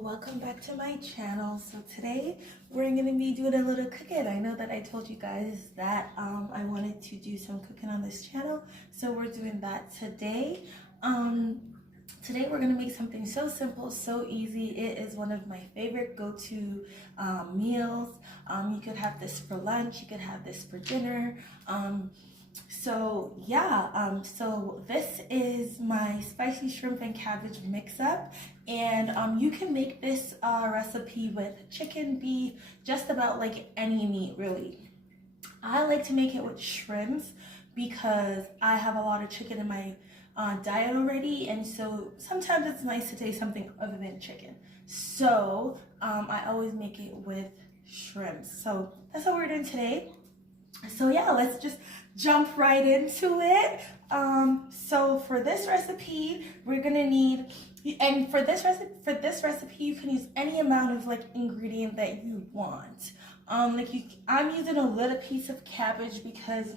welcome back to my channel. So today we're going to be doing a little cooking. I know that I told you guys that I wanted to do some cooking on this channel, so we're doing that today. Today we're going to make something so simple, so easy. It is one of my favorite go-to meals. You could have this for lunch, you could have this for dinner. So this is my spicy shrimp and cabbage mix-up, and you can make this recipe with chicken, beef, just about like any meat really. I like to make it with shrimps because I have a lot of chicken in my diet already, and so sometimes it's nice to taste something other than chicken. So I always make it with shrimps. So that's what we're doing today. So yeah, let's just jump right into it. So for this recipe, we're gonna need, and for this recipe, you can use any amount of like ingredient that you want. I'm using a little piece of cabbage because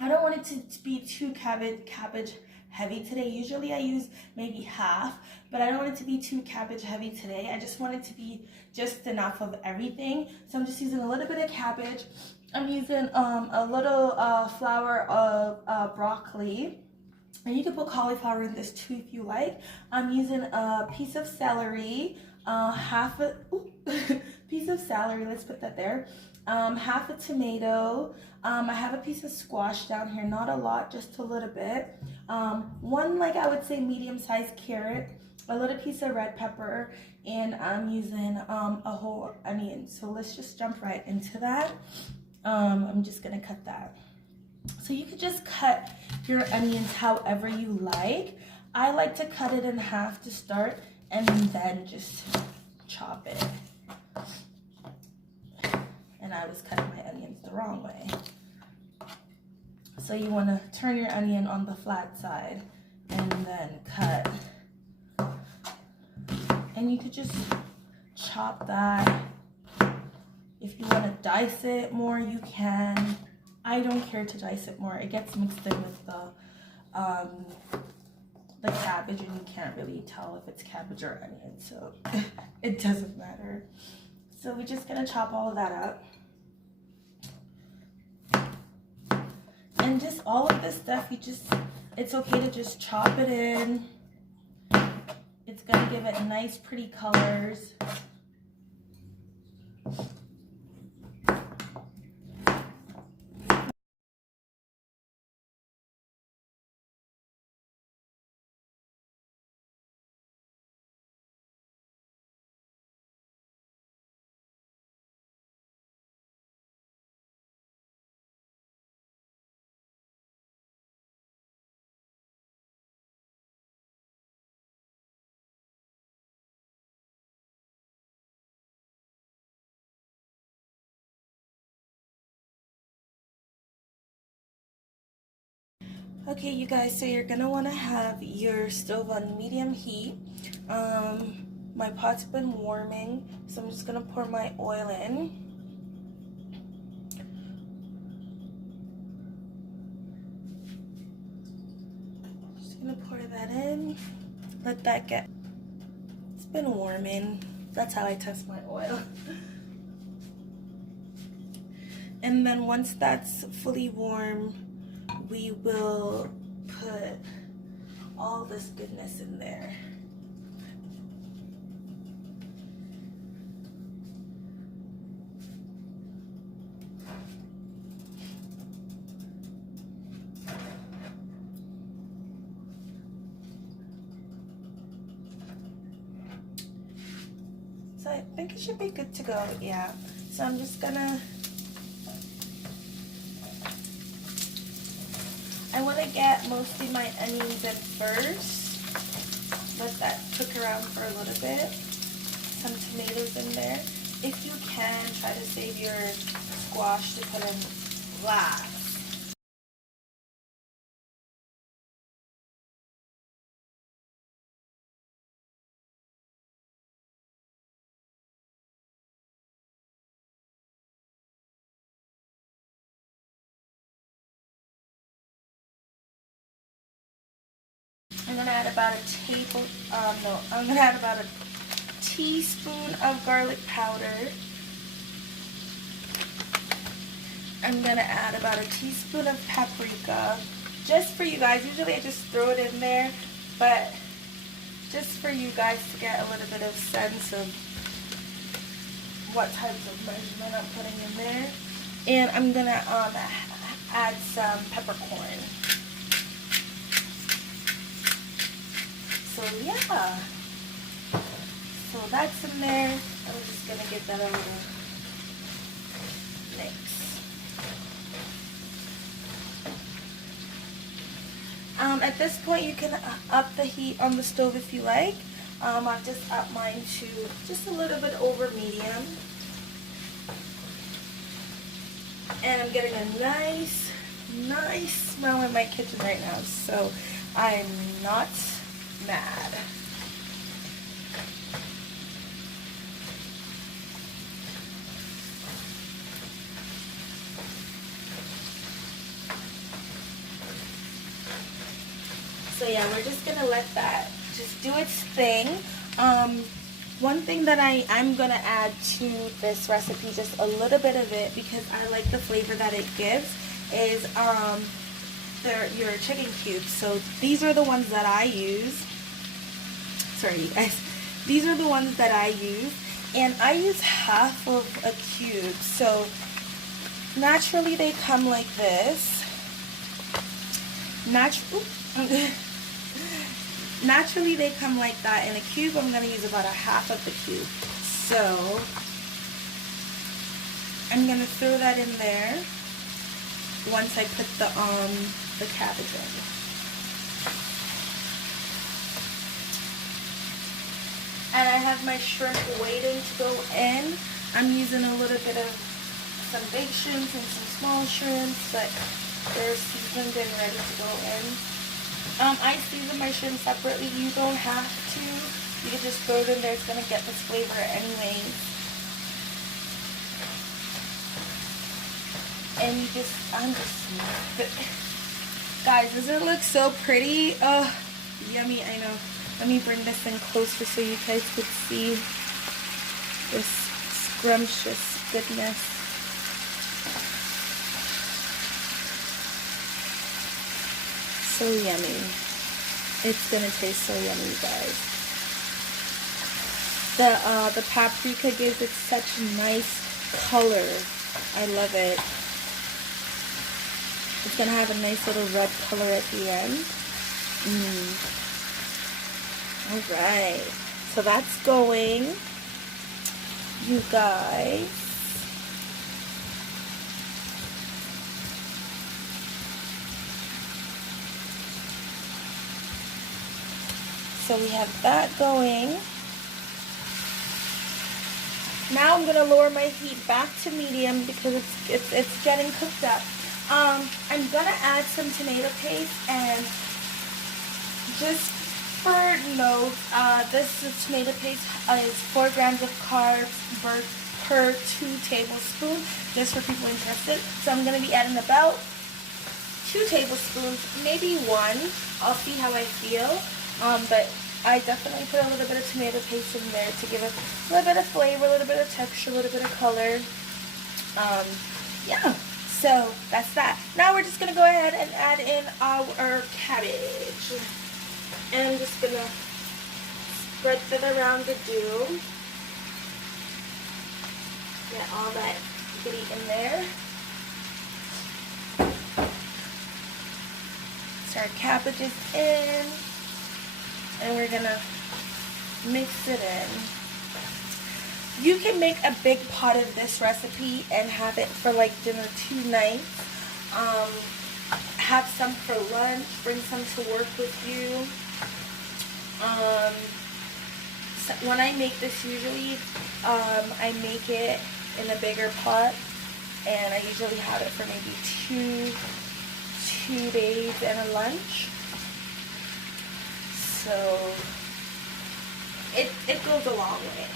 I don't want it to be too cabbage heavy today. Usually I use maybe half, but I don't want it to be too cabbage heavy today. I just want it to be just enough of everything. So I'm just using a little bit of cabbage. I'm using a little flower of broccoli, and you can put cauliflower in this too if you like. I'm using a piece of celery, piece of celery, let's put that there. Half a tomato. I have a piece of squash down here, not a lot, just a little bit. One, like I would say, medium-sized carrot, a little piece of red pepper, and I'm using a whole onion. So let's just jump right into that. I'm just gonna cut that. So you could just cut your onions however you like. I like to cut it in half to start and then just chop it. And I was cutting my onions the wrong way. So you want to turn your onion on the flat side and then cut. And you could just chop that. If you want to dice it more, you can. I don't care to dice it more. It gets mixed in with the cabbage, and you can't really tell if it's cabbage or onion, so it doesn't matter. So we're just gonna chop all of that up. And just all of this stuff, it's okay to just chop it in. It's gonna give it nice, pretty colors. Okay, you guys, so you're gonna wanna have your stove on medium heat. My pot's been warming, so I'm just gonna pour my oil in. Just gonna pour that in, let that get, it's been warming. That's how I test my oil. And then once that's fully warm, we will put all this goodness in there. So I think it should be good to go, yeah. So I'm just gonna, I want to get mostly my onions in first. Let that cook around for a little bit. Some tomatoes in there. If you can, try to save your squash to put in last. I'm gonna add about a teaspoon of garlic powder. I'm gonna add about a teaspoon of paprika, just for you guys. Usually I just throw it in there, but just for you guys to get a little bit of sense of what types of measurement I'm putting in there. And I'm gonna add some peppercorn. So yeah, so that's in there. I'm just gonna get that a little mix. At this point, you can up the heat on the stove if you like. I've just upped mine to just a little bit over medium. And I'm getting a nice smell in my kitchen right now, so I'm not mad. So yeah, we're just gonna let that just do its thing. One thing that I'm gonna add to this recipe, just a little bit of it, because I like the flavor that it gives, is your chicken cubes. So these are the ones that I use. Sorry, you guys. These are the ones that I use, and I use half of a cube. So naturally they come like this. Naturally they come like that. In a cube, I'm going to use about a half of the cube. So I'm going to throw that in there once I put the cabbage in. And I have my shrimp waiting to go in. I'm using a little bit of some big shrimps and some small shrimps, but they're seasoned and ready to go in. I season my shrimp separately. You don't have to. You can just throw it in there. It's going to get this flavor anyway. And guys, does it look so pretty? Oh, yummy, I know. Let me bring this in closer so you guys could see this scrumptious goodness. So yummy. It's gonna taste so yummy, guys. The paprika gives it such nice color. I love it. It's gonna have a nice little red color at the end. Alright. So that's going. You guys. So we have that going. Now I'm gonna lower my heat back to medium because it's getting cooked up. I'm gonna add some tomato paste, and just for note, this tomato paste is 4 grams of carbs per 2 tablespoons, just for people interested. So I'm gonna be adding about 2 tablespoons, maybe 1. I'll see how I feel. But I definitely put a little bit of tomato paste in there to give it a little bit of flavor, a little bit of texture, a little bit of color. Yeah, so that's that. Now we're just going to go ahead and add in our cabbage. And I'm just going to spread that around the dough. Get all that goodie in there. So our cabbage is in. And we're gonna mix it in. You can make a big pot of this recipe and have it for like dinner 2 nights. Have some for lunch, bring some to work with you. So when I make this, usually I make it in a bigger pot, and I usually have it for maybe 2 days and a lunch. So it goes a long way.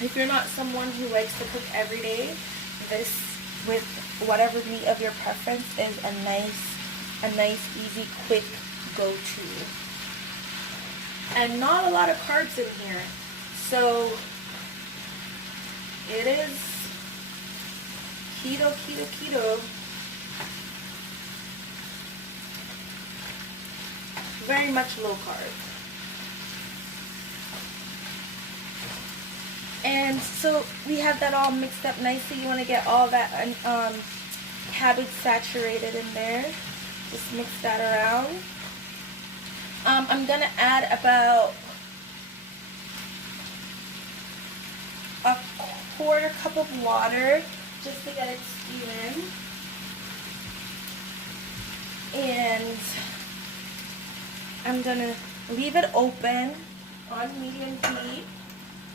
If you're not someone who likes to cook every day, this, with whatever meat of your preference, is a nice, easy, quick go-to. and not a lot of carbs in here. So it is keto, keto, keto. Very much low carb. And so we have that all mixed up nicely. You want to get all that cabbage saturated in there. Just mix that around. I'm going to add about a quarter cup of water just to get it steaming. And I'm going to leave it open on medium heat.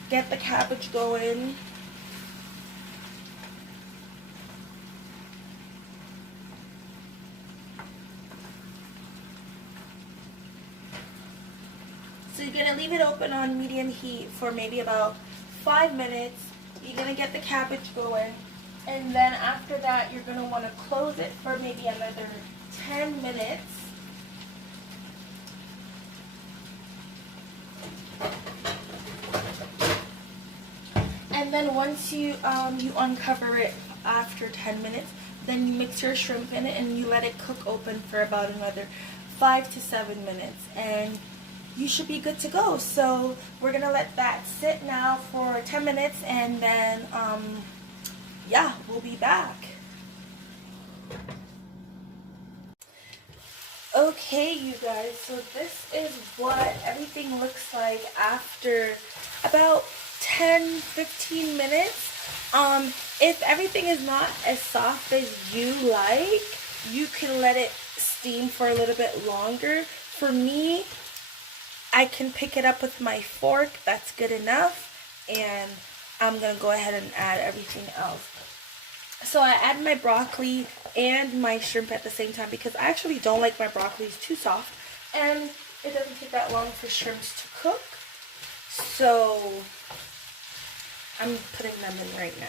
Get the cabbage going. So you're going to leave it open on medium heat for maybe about 5 minutes. You're going to get the cabbage going. And then after that, you're going to want to close it for maybe another 10 minutes. And then once you uncover it after 10 minutes, then you mix your shrimp in it and you let it cook open for about another 5 to 7 minutes. And you should be good to go. So we're going to let that sit now for 10 minutes and then, yeah, we'll be back. Okay, you guys, so this is what everything looks like after about 10-15 minutes. If everything is not as soft as you like, you can let it steam for a little bit longer. For me, I can pick it up with my fork. That's good enough. And I'm going to go ahead and add everything else. So I add my broccoli and my shrimp at the same time because I actually don't like my broccoli too soft. And it doesn't take that long for shrimps to cook. So I'm putting them in right now.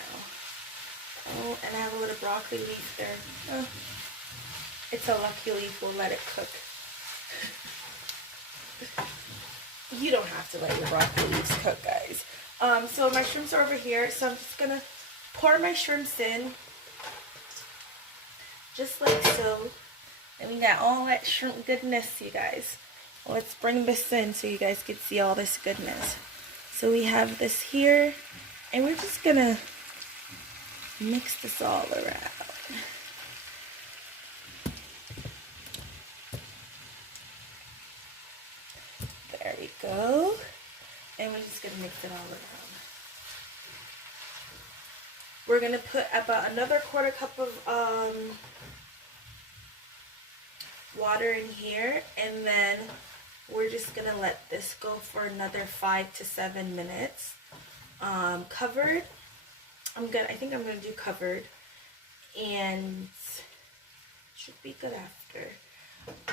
Oh, and I have a little broccoli leaf there. Oh, it's a lucky leaf. We'll let it cook. You don't have to let your broccoli leaves cook, guys. So my shrimps are over here. So I'm just going to pour my shrimps in. Just like so. And we got all that shrimp goodness, you guys. Let's bring this in so you guys can see all this goodness. So we have this here. And we're just going to mix this all around. There we go. And we're just going to mix it all around. We're going to put about another quarter cup of water in here. And then we're just going to let this go for another 5 to 7 minutes. Covered. I think I'm going to do covered. And should be good after.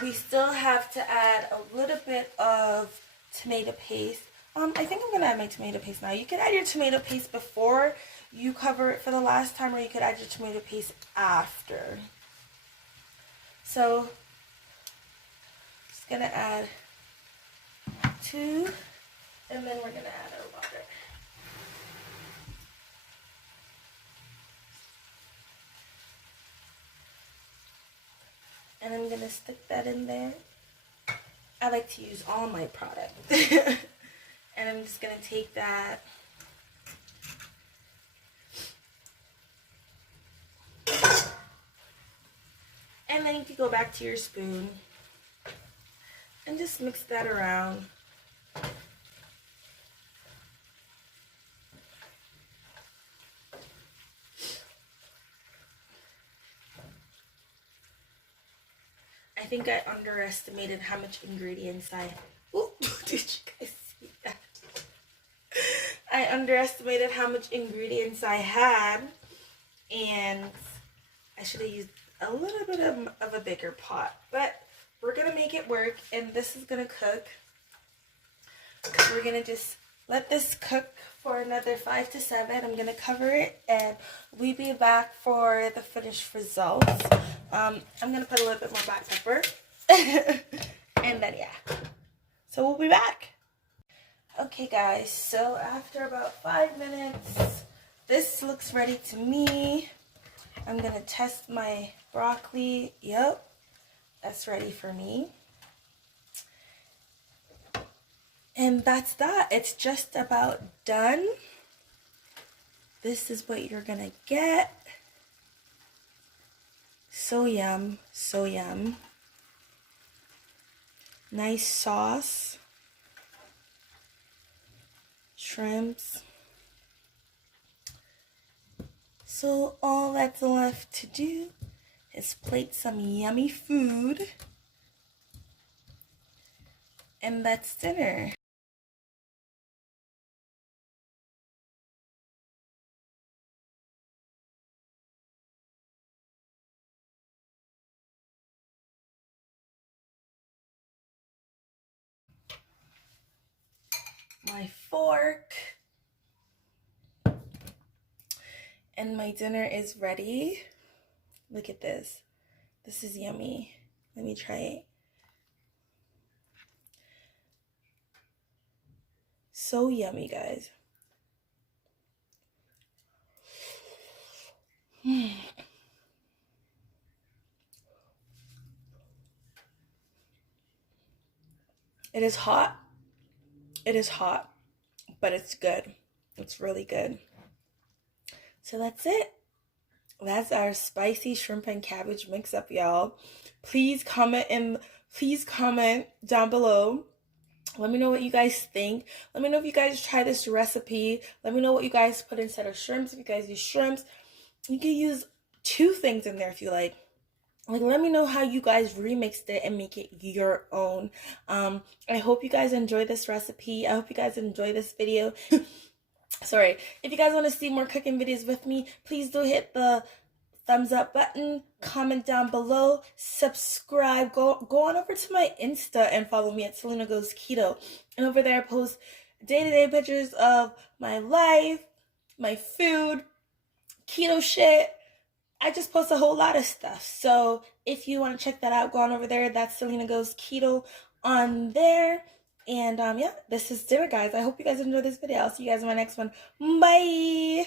We still have to add a little bit of tomato paste. I think I'm going to add my tomato paste now. You can add your tomato paste before you cover it for the last time, or you could add your tomato paste after. So, just going to add 2, and then we're going to add our water. And I'm going to stick that in there. I like to use all my product. And I'm just going to take that. And then you can go back to your spoon. And just mix that around. I think I underestimated how much ingredients oh, did you guys see that? I underestimated how much ingredients I had, and I should have used a little bit of a bigger pot, but we're going to make it work, and this is going to cook. We're going to just let this cook for another 5 to 7. I'm going to cover it, and we'll be back for the finished results. I'm going to put a little bit more black pepper. And then, yeah. So we'll be back. Okay guys, so after about 5 minutes, this looks ready to me. I'm gonna test my broccoli. Yep, that's ready for me. And that's that. It's just about done. This is what you're gonna get. So yum, so yum. Nice sauce. Shrimps. So all that's left to do is plate some yummy food. And that's dinner. My fork. And my dinner is ready. Look at this. This is yummy. Let me try it. So yummy, guys. It is hot. It is hot, but it's good. It's really good. So that's it. That's our spicy shrimp and cabbage mix up, y'all. Please comment down below. Let me know what you guys think. Let me know if you guys try this recipe. Let me know what you guys put instead of shrimps. If you guys use shrimps, you can use 2 things in there if you like. Like, let me know how you guys remixed it and make it your own. I hope you guys enjoy this recipe. I hope you guys enjoy this video. Sorry. If you guys want to see more cooking videos with me, please do hit the thumbs up button, comment down below, subscribe. Go on over to my Insta and follow me at Selena Goes Keto. And over there I post day-to-day pictures of my life, my food, keto shit. I just post a whole lot of stuff. So if you want to check that out, go on over there. That's Selena Goes Keto on there. And yeah, this is dinner, guys. I hope you guys enjoyed this video. I'll see you guys in my next one. Bye!